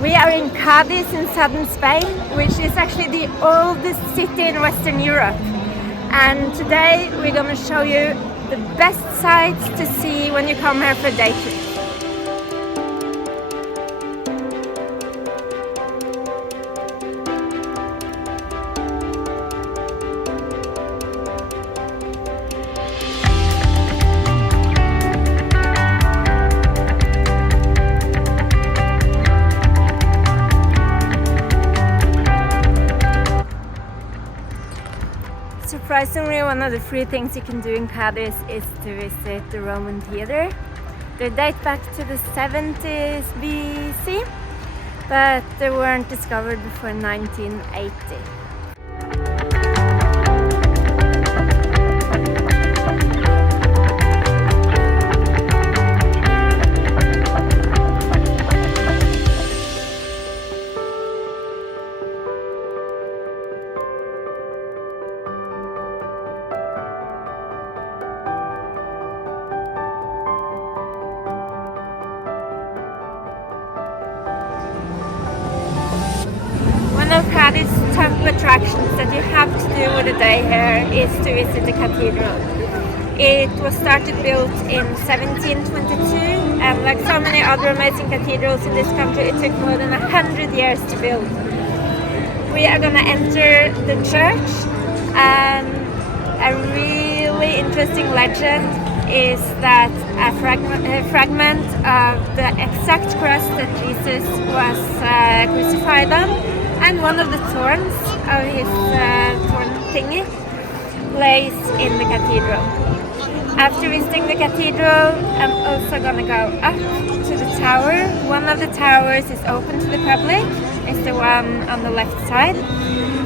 We are in Cadiz in southern Spain, which is actually the oldest city in Western Europe. And today we're going to show you the best sights to see when you come here for a day trip. Surprisingly, one of the free things you can do in Cadiz is to visit the Roman theatre. They date back to the 70s BC, but they weren't discovered before 1980. One of Cadiz's top attractions that you have to do with a day here is to visit the Cathedral. It was built in 1722, and like so many other amazing cathedrals in this country, it took more than 100 years to build. We are going to enter the church, and a really interesting legend is that a fragment of the exact cross that Jesus was crucified on, and one of the thorns of his thorn thingy lays in the cathedral. After visiting the cathedral, I'm also gonna go up to the tower. One of the towers is open to the public. It's the one on the left side,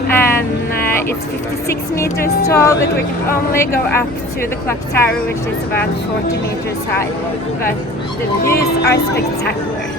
and it's 56 meters tall, but we can only go up to the clock tower, which is about 40 meters high. But the views are spectacular.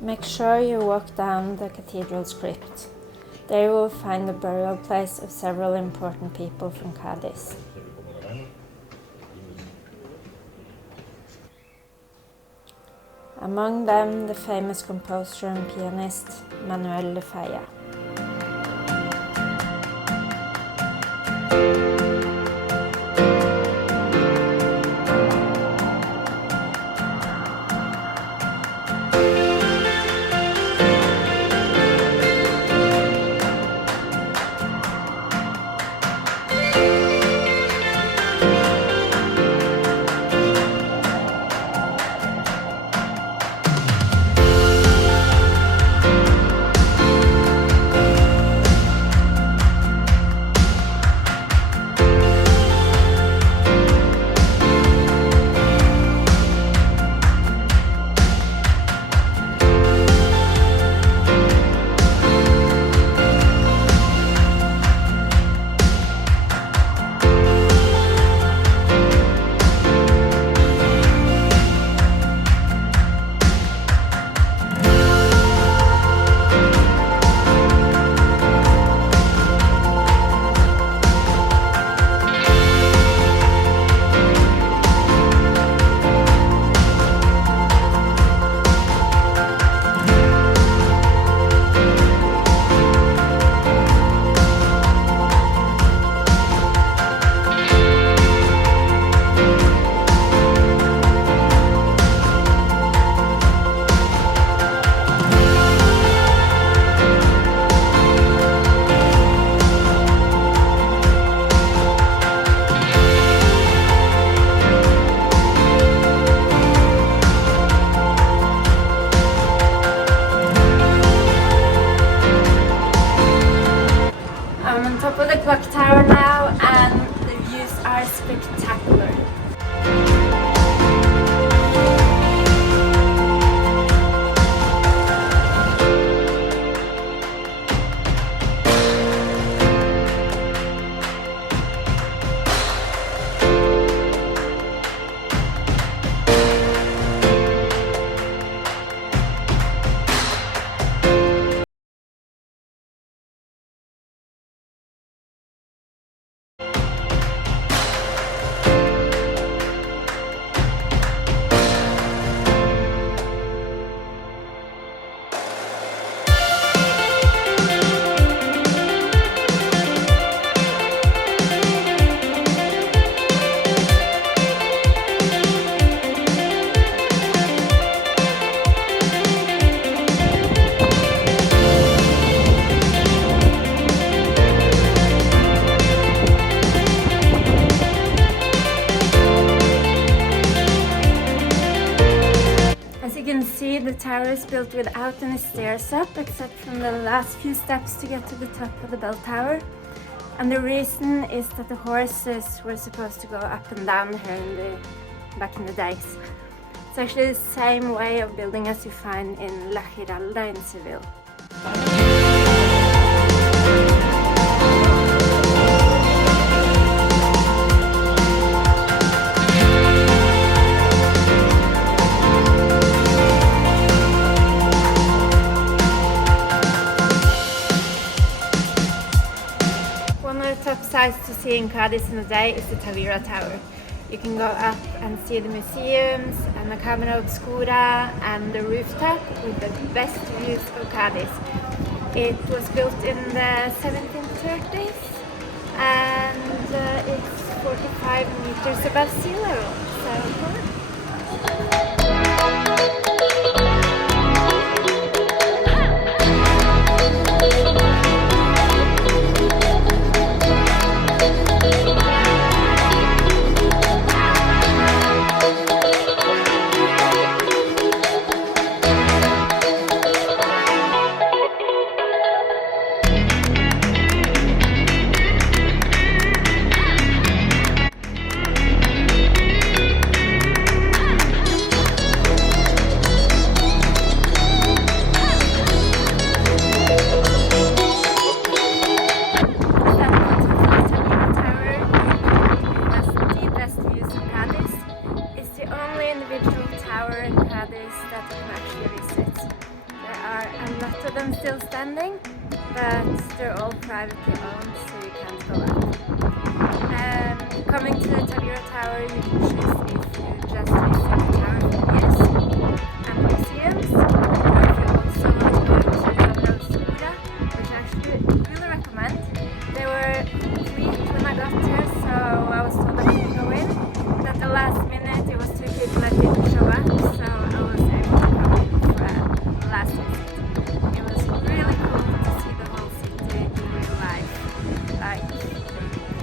Make sure you walk down the cathedral's crypt. There you will find the burial place of several important people from Cadiz. Among them, the famous composer and pianist Manuel de Falla. see, the tower is built without any stairs up, except from the last few steps to get to the top of the bell tower. And the reason is that the horses were supposed to go up and down here back in the days. It's actually the same way of building as you find in La Giralda in Seville. Top sights to see in Cadiz in a day is the Tavira Tower. You can go up and see the museums and the camera obscura and the rooftop with the best views of Cadiz. It was built in the 1730s and it's 45 meters above sea level. So, still standing, but they're all privately owned, so you can't go up. Coming to the Tavira Tower, you can choose if you just visit the tower for views and museums, or if you also want to go to the Camera Obscura, which I actually really recommend. They were complete when I got here, so I was told I couldn't go in, but at the last minute it was 2 people that didn't show up, so I was able to come in for a last visit.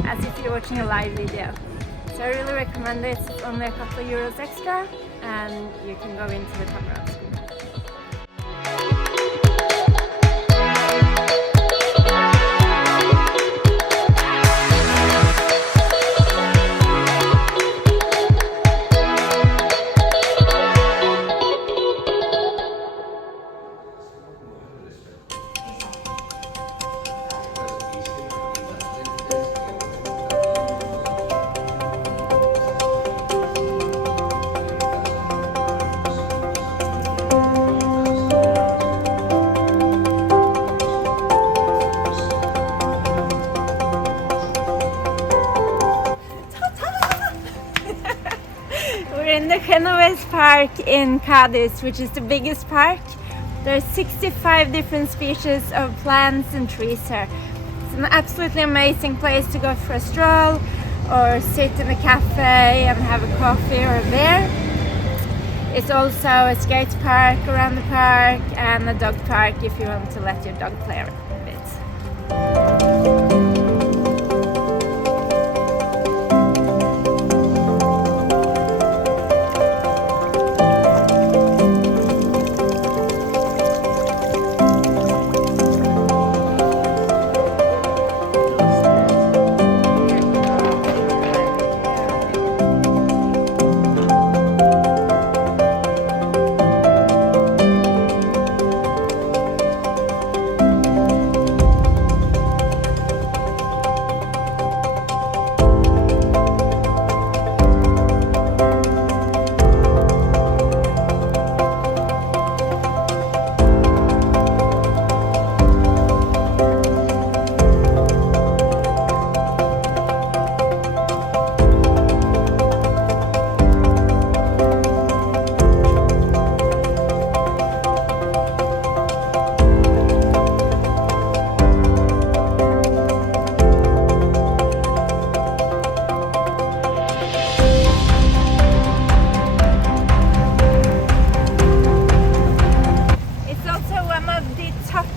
As if you're watching a live video. So I really recommend it. It's only a couple of euros extra and you can go into the camera obscura. We're in the Genoves Park in Cadiz, which is the biggest park. There's 65 different species of plants and trees here. It's an absolutely amazing place to go for a stroll or sit in a cafe and have a coffee or a beer. It's also a skate park around the park and a dog park if you want to let your dog play a bit.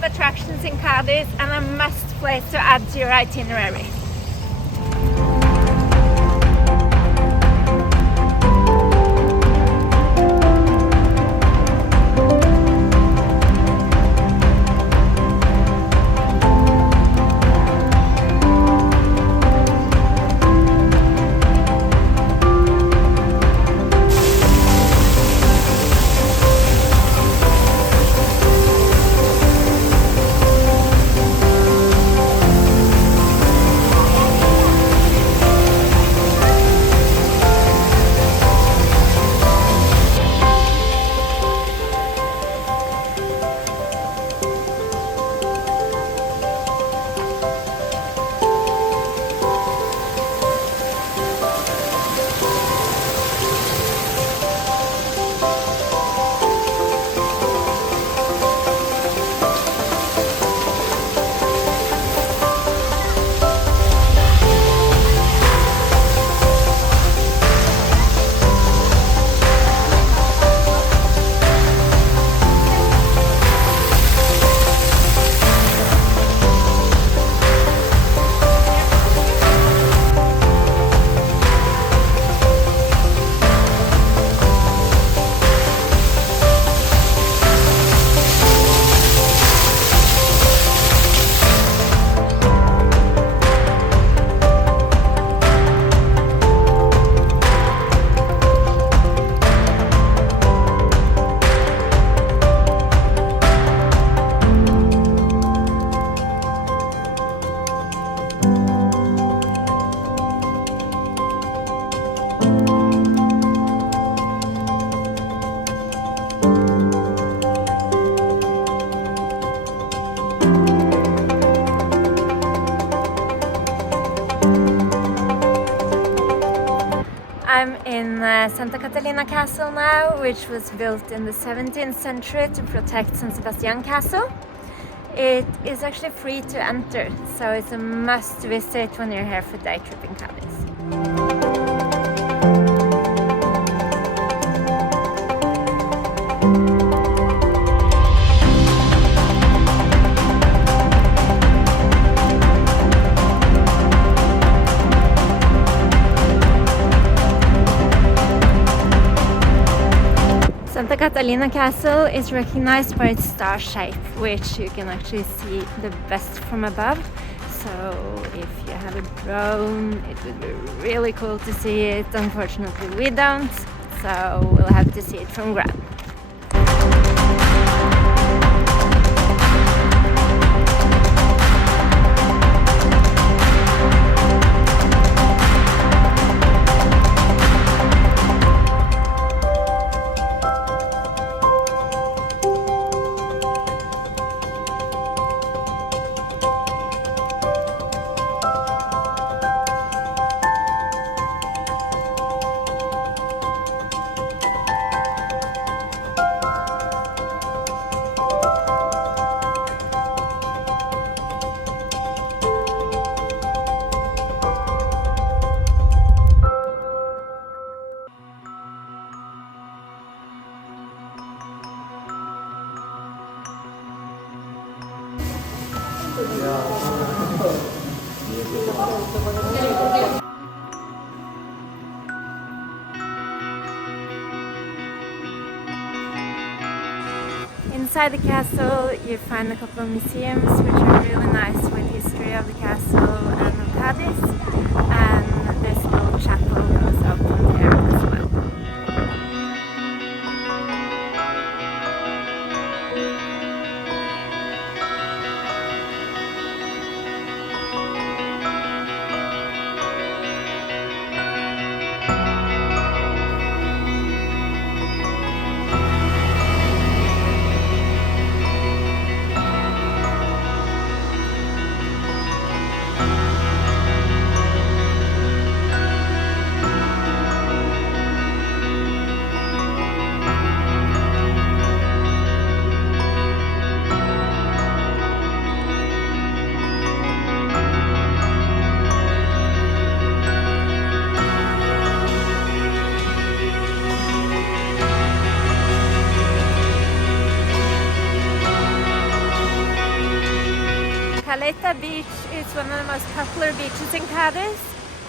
Attractions in Cadiz and a must place to add to your itinerary. Santa Catalina Castle now, which was built in the 17th century to protect San Sebastian Castle. It is actually free to enter, so it's a must visit when you're here for day trip in Cadiz. Santa Catalina Castle is recognized by its star shape, which you can actually see the best from above. So if you have a drone, it would be really cool to see it. Unfortunately we don't, so we'll have to see it from ground. Inside the castle you find a couple of museums which are really nice with history of the castle and of Cadiz, and this little chapel goes open here as well. Caleta beach is one of the most popular beaches in Cadiz,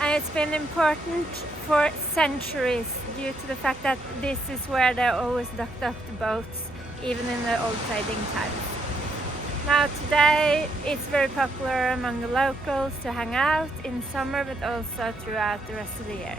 and it's been important for centuries due to the fact that this is where they always docked up the boats, even in the old trading times. Now today it's very popular among the locals to hang out in summer, but also throughout the rest of the year.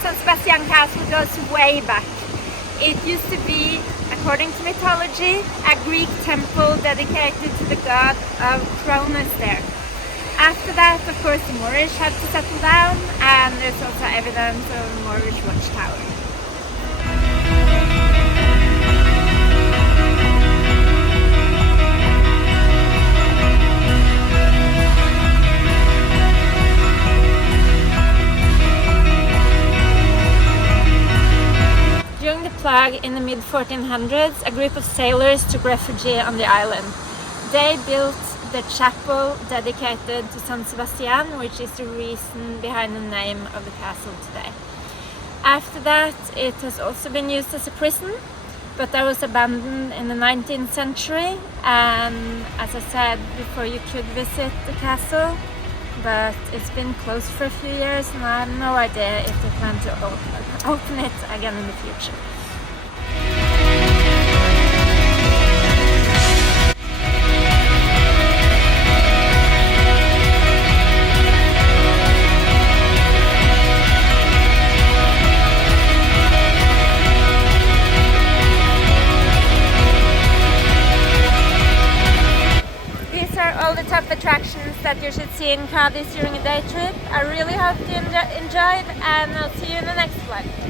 San Sebastian Castle goes way back. It used to be, according to mythology, a Greek temple dedicated to the god of Cronus there. After that, of course, the Moorish had to settle down, and there's also evidence of a Moorish watchtower. During the plague in the mid-1400s, a group of sailors took refuge on the island. They built the chapel dedicated to San Sebastian, which is the reason behind the name of the castle today. After that, it has also been used as a prison, but that was abandoned in the 19th century, and as I said before, you could visit the castle, but it's been closed for a few years and I have no idea if they plan to open it again in the future. All the top attractions that you should see in Cadiz during a day trip. I really hope you enjoyed, and I'll see you in the next vlog.